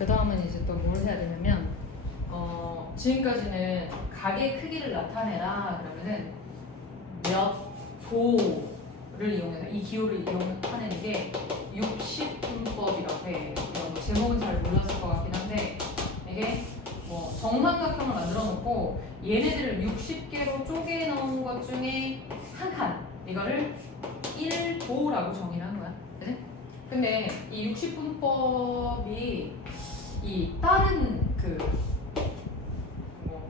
그 다음은 이제 또 뭘 해야 되냐면 지금까지는 각의 크기를 나타내라 그러면은 몇 도를 이용해서 이 기호를 이용하는 게 60분법이라고 해. 제목은 잘 몰랐을 것 같긴 한데 이게 뭐 정삼각형을 만들어 놓고 얘네들을 60개로 쪼개 놓은 것 중에 한 칸 이거를 1도라고 정의를 한 거야. 그치? 근데 이 60분법이 이 다른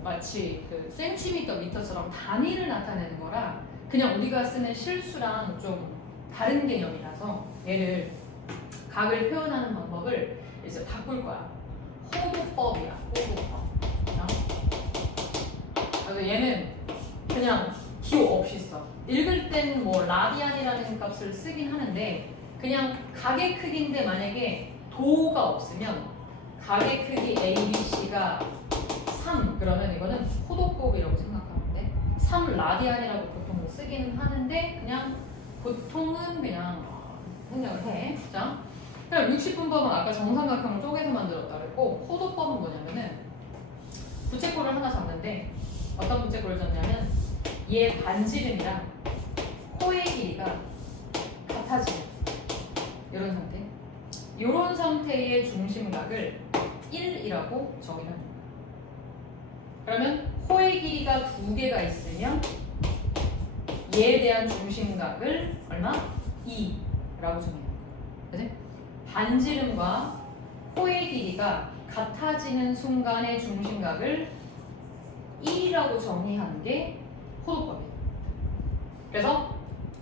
마치 그 센티미터, 미터처럼 단위를 나타내는 거라 그냥 우리가 쓰는 실수랑 좀 다른 개념이라서 얘를 각을 표현하는 방법을 이제 바꿀 거야. 호도법이야. 호도법. 그래서 얘는 그냥 기호 없이 써. 읽을 땐 뭐 라디안이라는 값을 쓰긴 하는데 그냥 각의 크기인데 만약에 도가 없으면 각의 크기 A, B, C가 3 그러면 이거는 호도법이라고 생각하면 돼. 3 라디안이라고 보통 쓰기는 하는데 그냥 보통은 그냥 생략을 해. 자, 그럼 60분법은 아까 정삼각형을 쪼개서 만들었다 그랬고 호도법은 뭐냐면은 부채꼴을 하나 잡는데 어떤 부채꼴을 잡냐면 얘 반지름이랑 코의 길이가 같아지는 이런 상태. 이런 상태의 중심각을 1이라고 정의를 합니다. 그러면 코의 길이가 2개가 있으면 얘에 대한 중심각을 얼마? 2라고 정의해요. 그치? 반지름과 코의 길이가 같아지는 순간의 중심각을 1이라고 정의하는 게 호도법이에요. 그래서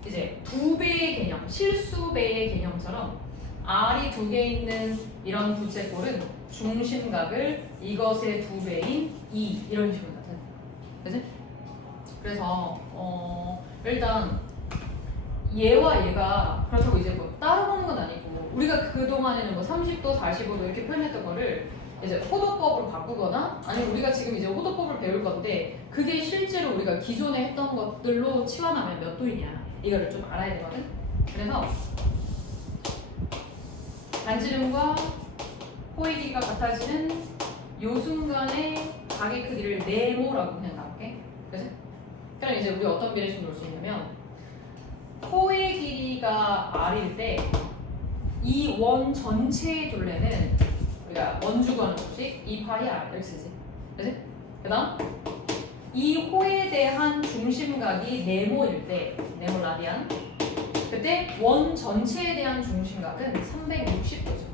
이제 2배의 개념, 실수배의 개념처럼 R이 2개 있는 이런 부채꼴은 중심각을 이것의 2배인 2 이런 식으로 나타내요. 그치? 그래서 일단 얘와 얘가 그렇다고 이제 뭐 따로 보는 건 아니고 우리가 그동안에는 뭐 30도, 45도 이렇게 표현했던 거를 이제 호도법으로 바꾸거나 아니면 우리가 지금 이제 호도법을 배울 건데 그게 실제로 우리가 기존에 했던 것들로 치환하면 몇 도이냐 이거를 좀 알아야 되거든. 그래서 반지름과 코의 길이가 같아지는 요 순간의 각의 크기를 네모라고 그냥 나올게. 그치? 그럼 이제 우리 어떤 비례식 놓을 수 있냐면 코의 길이가 R일 때 이 원 전체의 둘레는 우리가 원주 구하는 법칙 2파이 R 이렇게 쓰지. 그치? 그 다음 이 호에 대한 중심각이 네모일 때 네모 라디안 그때 원 전체에 대한 중심각은 360도죠.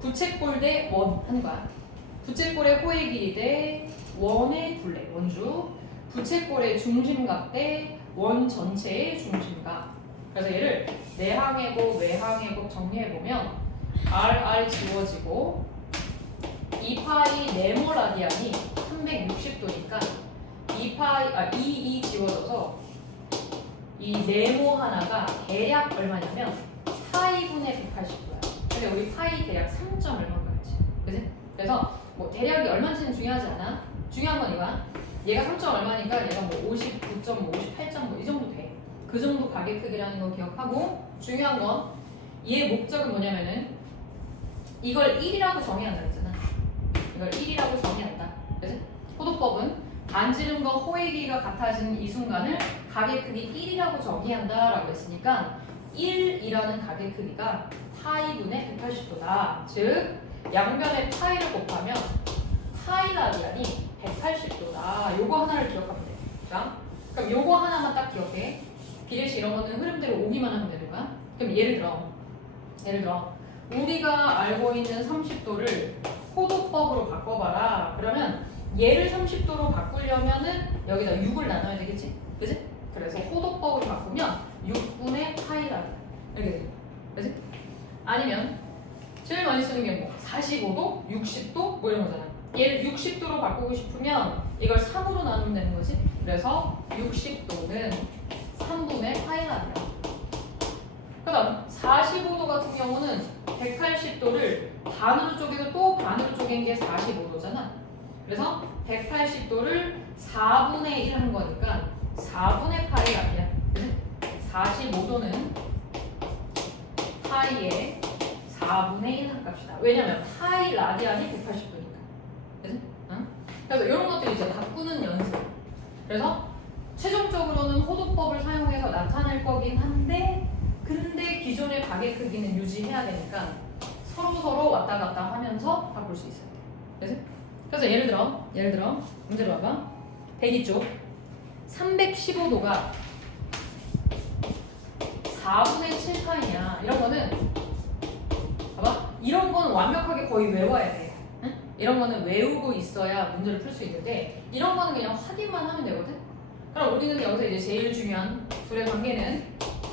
부채꼴 대 원 하는 거야. 부채꼴의 호의 길이 대 원의 둘레 원주 부채꼴의 중심각 대 원 전체의 중심각. 그래서 얘를 내항해곱 외항해곱 정리해보면 R 지워지고 2파이 네모 라디안이 360도니까 2 지워져서 이 네모 하나가 대략 얼마냐면 파이분의 180도야. 근데 우리 파이 대략 3점 얼마인지, 그지? 그래서 뭐 대략이 얼마인지는 중요하지 않아. 중요한 건 이거야. 얘가 3점 얼마니까 얘가 뭐 59점, 뭐 58점 뭐 이 정도 돼. 그 정도 가격 크기라는 거 기억하고 중요한 건 얘의 목적은 뭐냐면은 이걸 1이라고 정의한다 했잖아. 이걸 1이라고 정의한다. 그지? 호도법은 반지름과 호의 길이가 같아지는 이 순간을 각의 크기 1이라고 정의한다라고 했으니까 1이라는 각의 크기가 파이분의 180도다. 즉 양변의 파이를 곱하면 파이 라디안이 180도다. 요거 하나를 기억하면 돼. 자, 그럼 요거 하나만 딱 기억해. 비례식 이런 거는 흐름대로 오기만 하면 되는 거야. 그럼 예를 들어 우리가 알고 있는 30도를 호도법으로 바꿔봐라. 그러면 얘를 30도로 바꾸려면은 여기다 6을 나눠야 되겠지? 그지? 그래서 호도법을 바꾸면 6분의 파이라 이렇게 되죠. 그지? 아니면 제일 많이 쓰는 게 뭐 45도, 60도 뭐 이런 거잖아. 얘를 60도로 바꾸고 싶으면 이걸 3으로 나누면 되는 거지. 그래서 60도는 3분의 파이라야. 그 다음 45도 같은 경우는 180도를 반으로 쪼개서 또 반으로 쪼갠 게 45도잖아. 그래서 180도를 4분의 1 한 거니까 4분의 파이라야. 45도는 파이의 4분의 1 합갑시다. 왜냐면 파이 라디안이 180도니까. 그지? 응? 그래서 이런 것들 이제 바꾸는 연습. 그래서 최종적으로는 호도법을 사용해서 나타낼 거긴 한데, 근데 기존의 가계 크기는 유지해야 되니까 서로 왔다 갔다 하면서 바꿀 수 있어요. 그지? 그래서 예를 들어 문제로 와봐. 102쪽 315도가 4분의 7파이냐, 이런 거는 봐봐, 이런 거는 완벽하게 거의 외워야 돼. 응? 이런 거는 외우고 있어야 문제를 풀 수 있는데, 이런 거는 그냥 확인만 하면 되거든. 그럼 우리는 여기서 이제 제일 중요한 둘의 관계는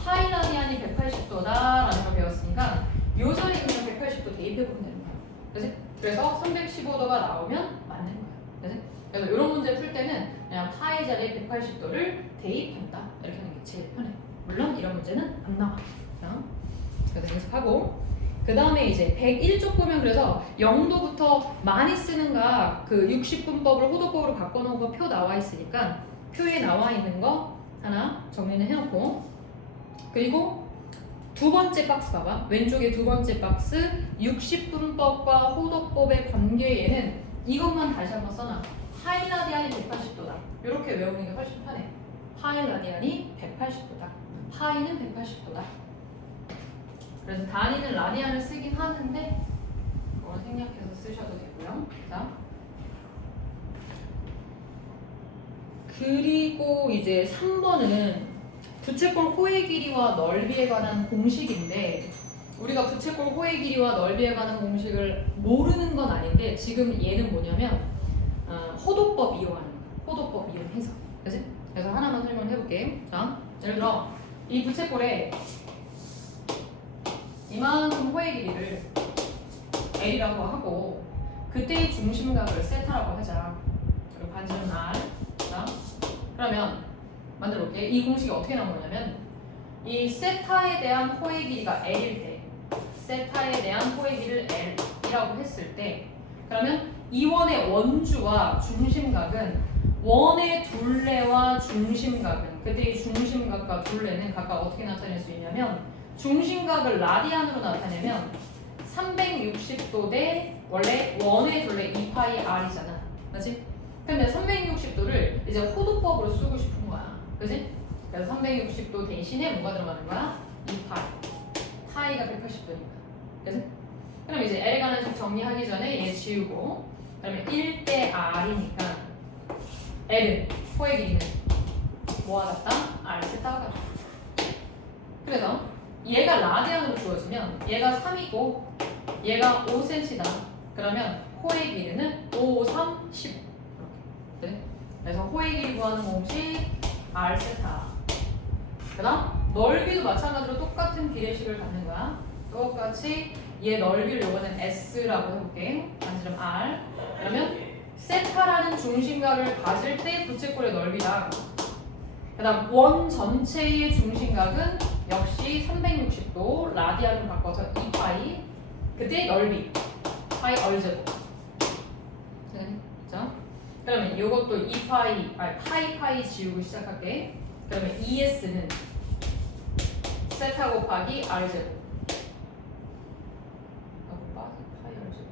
파이 라디안이 180도다라는 걸 배웠으니까 요 자리에 그냥 180도 대입해보면 되는 거야. 그치? 그래서 315도가 나오면 맞는 거야. 그치? 그래서 이런 문제 풀 때는 그냥 파이 자리에 180도를 대입한다, 이렇게 하는 게 제일 편해. 물론 이런 문제는 안 나와. 그래서 연습하고, 그 다음에 이제 101쪽 보면, 그래서 0도부터 많이 쓰는 각 그 60분법을 호도법으로 바꿔놓은 거 표 나와 있으니까 표에 나와 있는 거 하나 정리는 해놓고, 그리고 두 번째 박스 봐봐. 왼쪽에 두 번째 박스 60분법과 호도법의 관계에는 이것만 다시 한번 써놔. 파이 라디안이 180도다. 이렇게 외우는 게 훨씬 편해. 파이 라디안이 180도다. 파이는 180도다. 그래서 단위는 라디안을 쓰긴 하는데 그걸 생략해서 쓰셔도 되고요. 자, 그리고 이제 3번은 부채꼴 호의 길이와 넓이에 관한 공식인데, 우리가 부채꼴 호의 길이와 넓이에 관한 공식을 모르는 건 아닌데, 지금 얘는 뭐냐면 호도법 이용하는 거야. 호도법 이용해서. 그치? 그래서 하나만 설명을 해볼게. 자, 예를 들어 이 부채꼴에 이만큼 호의 길이를 L이라고 하고, 그때의 중심각을 세타라고 하자. 그리고 반지름 R. 자, 그러면 만들어 볼게. 이 공식이 어떻게 나온 거냐면, 이 세타에 대한 호의 길이가 L일 때, 세타에 대한 호의 길이를 L이라고 했을 때, 그러면 이 원의 원주와 중심각은 원의 둘레와 중심각은, 그때 이 중심각과 둘레는 각각 어떻게 나타낼 수 있냐면, 중심각을 라디안으로 나타내면 360도 대 원래 원의 둘레 2파이 R이잖아. 그렇지? 근데 360도를 이제 호도법으로 쓰고 싶은 거야. 그지? 그래서 360도 대신에 뭐가 들어가는 거야? 2파이. 파이가 180도니까. 그지? 그럼 이제 L 관한 식 정리하기 전에 얘 지우고, 그러면 1대 R이니까 L은, 호의 길이는 뭐와 같다? R 세타와 같다. 그래서 얘가 라디안으로 주어지면 얘가 3이고 얘가 5cm다. 그러면 호의 길이는 5, 3, 10. 이렇게. 그래서 호의 길이 구하는 공식 R 세타. 그 다음 넓이도 마찬가지로 똑같은 비례식을 갖는 거야. 똑같이 얘 넓이를 요거는 S라고 해볼게. 반지름 R. 그러면 세타라는 중심각을 가질 때 부채꼴의 넓이다. 그 다음 원 전체의 중심각은 역시 360도 라디안으로 바꿔서 2파이. 그때 넓이 파이 얼제곱. 자, 그러면 이것도 2파이, 파이 지우고 시작할게. 그러면 ES는 세타 곱하기 R제곱. 파이 R제곱.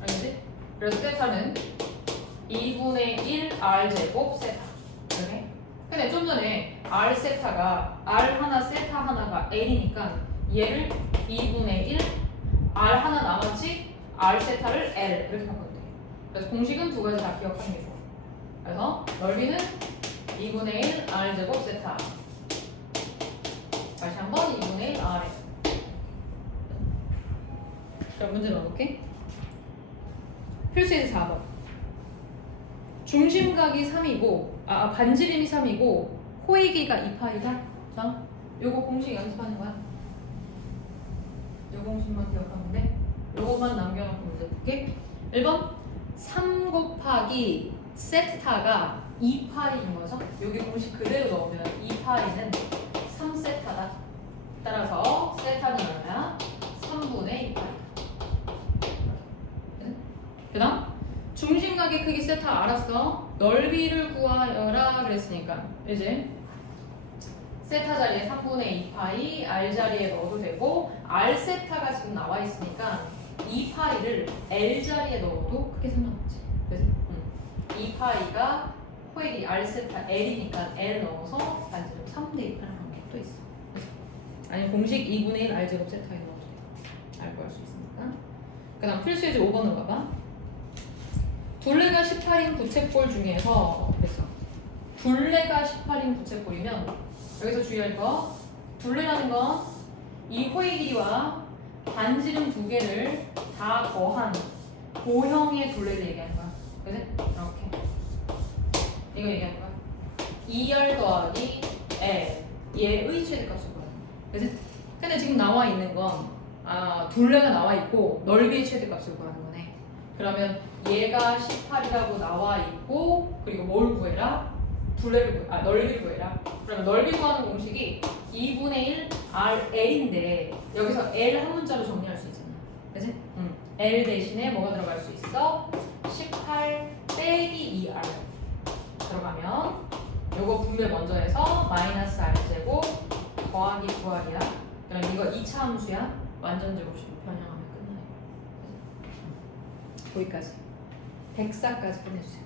알겠지? 그래서 세타는 2분의 1 R제곱 세타. 이렇게. 근데 좀 전에 R 세타가 R 하나 세타 하나가 L이니까 얘를 2분의 1 R 하나 나머지 R 세타를 L 이렇게 바꾸면 돼. 그래서 공식은 두 가지 다 기억하는 게 좋아. 그래서 넓이는 2분의 1 R 제곱 세타. 다시 한번 2분의 1 R. 자, 문제 넣어볼게. 필수에서 4번. 중심각이 3이고, 반지름이 3이고, 호의 길이가 2파이다. 자, 요거 공식 연습하는 거야. 요 공식만 기억하면 돼. 요거만 남겨놓고 문제 볼게. 1번 3 곱하기 세타가 2파이인 거죠. 여기 공식 그대로 넣으면 2파이는 3세타다. 따라서 세타는 얼마야? 3분의 2파이. 그 다음 중심각의 크기 세타 알았어. 넓이를 구하여라 그랬으니까 이제 세타 자리에 3분의 2파이, R 자리에 넣어도 되고 R 세타가 지금 나와 있으니까 2파이를 L 자리에 넣어도 크게 상관없지. 그래서 2파이가 호액이 R 세타 L이니까 L 넣어서 반지름 3분의 2파라는 방법도 있어. 아니면 공식 2분의 1 R제곱 세타에 넣어도 돼. 알고 할 수 있으니까. 그 다음 필수예제 5번으로 가봐. 둘레가 18인 부채꼴 중에서 그랬어. 둘레가 18인 부채꼴이면 여기서 주의할 거 둘레라는 건 이 호의 길이와 반지름 두 개를 다 더한 고형의 둘레를 얘기하는 거야. 그지? 이렇게 이거 얘기하는 거야. 2R 더하기 L 얘의 최대값을 구하는 거야. 그지? 근데 지금 나와 있는 건 둘레가 나와 있고 넓이의 최대값을 구하는 거네. 그러면 얘가 18이라고 나와 있고 그리고 뭘 구해라? 둘레를 넓이를 구해라. 그러면 넓이 구하는 공식이 2분의 1 RL인데 여기서 L 한 문자로 정리할 수 있잖아. 그치? L 대신에 뭐가 들어갈 수 있어? 18 빼기 2R 들어가면 요거 분배 먼저 해서 마이너스 R제곱 더하기 9R이야. 그럼 이거 2차 함수야. 완전제곱식으로 변형하면 끝나요. 거기까지. 104까지 끝내주세요.